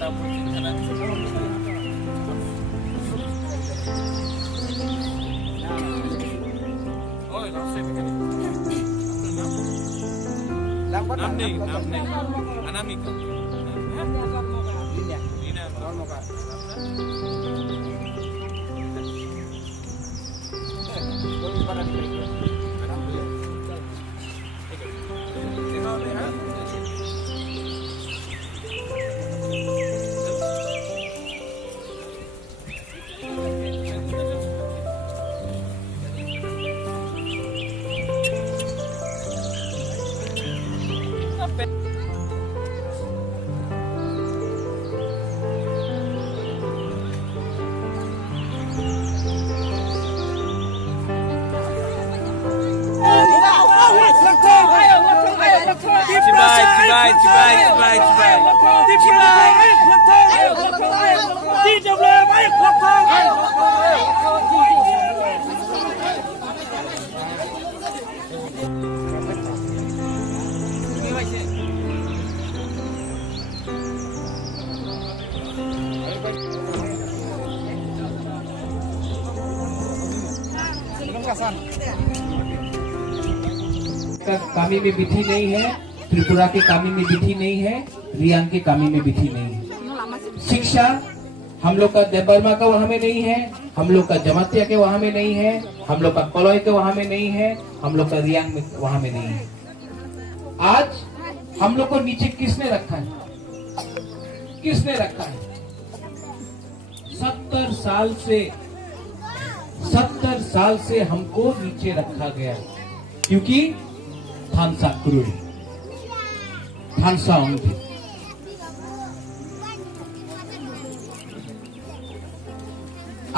नाम नहीं अनामिका कामी में बिठी नहीं है, त्रिपुरा के कामी में बिठी नहीं है, रियांग के कामी में बिठी नहीं है। शिक्षा हम लोग का देबर्मा का वहां में नहीं है, हम लोग का जमातिया के वहां में नहीं है, हम लोग का कलोई के वहां में नहीं है, हम लोग का रियांग में वहां में नहीं है। आज हम लोग को नीचे किसने रखा है? किसने रखा है? 70 साल से हमको नीचे रखा गया, क्योंकि थानसा कुरुड़ी, थानसा उनकी।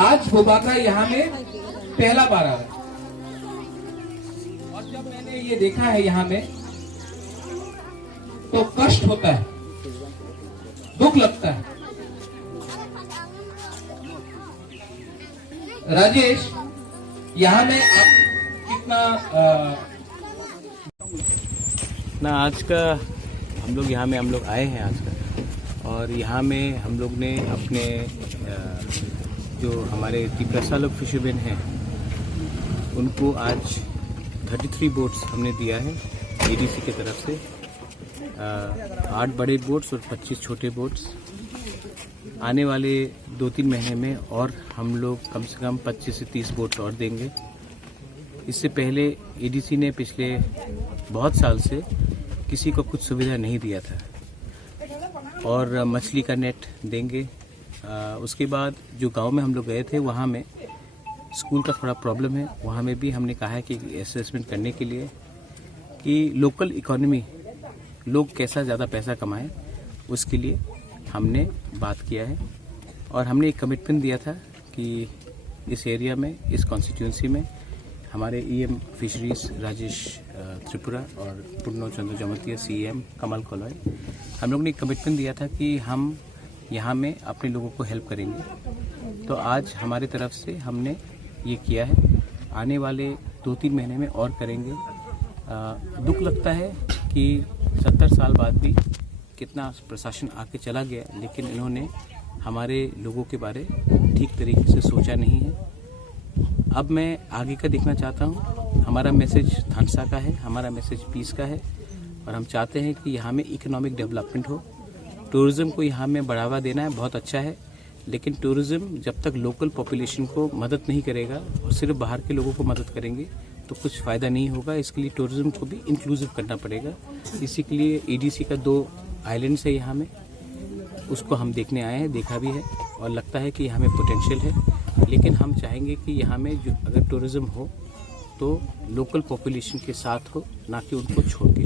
आज बोबाका यहाँ में पहला बार आ रहा है, और जब मैंने ये देखा है यहाँ में तो कष्ट होता है, दुख लगता है। राजेश, यहाँ में आप कितना ना आज का हम लोग आए हैं आज का, और यहाँ में हम लोग ने अपने जो हमारे त्रिपुरा लोग फिशरमैन हैं उनको आज 33 बोट्स हमने दिया है एडीसी की तरफ से, 8 बड़े बोट्स और 25 छोटे बोट्स। आने वाले 2-3 महीने में और हम लोग कम से कम 25 से 30 बोट और देंगे। इससे पहले एडीसी ने पिछले बहुत साल से किसी को कुछ सुविधा नहीं दिया था, और मछली का नेट देंगे। उसके बाद जो गांव में हम लोग गए थे वहाँ में स्कूल का थोड़ा प्रॉब्लम है, वहाँ में भी हमने कहा है कि असेसमेंट करने के लिए कि लोकल इकोनॉमी लोग कैसा ज़्यादा पैसा कमाएं, उसके लिए हमने बात किया है। और हमने एक कमिटमेंट दिया था कि इस एरिया में, इस कॉन्स्टिट्यूंसी में हमारे ईएम फिशरीज राजेश त्रिपुरा और पुन्नो चंद्र जमतिया सीएम कमल कोलॉय, हम लोग ने एक कमिटमेंट दिया था कि हम यहाँ में अपने लोगों को हेल्प करेंगे। तो आज हमारे तरफ से हमने ये किया है, आने वाले 2-3 महीने में और करेंगे। दुख लगता है कि 70 साल बाद भी कितना प्रशासन आके चला गया, लेकिन इन्होंने हमारे लोगों के बारे ठीक तरीके से सोचा नहीं है। अब मैं आगे का देखना चाहता हूँ। हमारा मैसेज थानसा का है, हमारा मैसेज पीस का है, और हम चाहते हैं कि यहाँ में इकोनॉमिक डेवलपमेंट हो। टूरिज़्म को यहाँ में बढ़ावा देना है, बहुत अच्छा है, लेकिन टूरिज़्म जब तक लोकल पॉपुलेशन को मदद नहीं करेगा और सिर्फ बाहर के लोगों को मदद करेंगे तो कुछ फ़ायदा नहीं होगा। इसके लिए टूरिज़्म को भी इंक्लूसिव करना पड़ेगा। इसी के लिए एडीसी का 2 आइलैंड्स है यहाँ में, उसको हम देखने आए हैं, देखा भी है, और लगता है कि यहाँ में पोटेंशियल है। लेकिन हम चाहेंगे कि यहाँ में जो अगर टूरिज़्म हो तो लोकल पॉपुलेशन के साथ हो, ना कि उनको छोड़ के।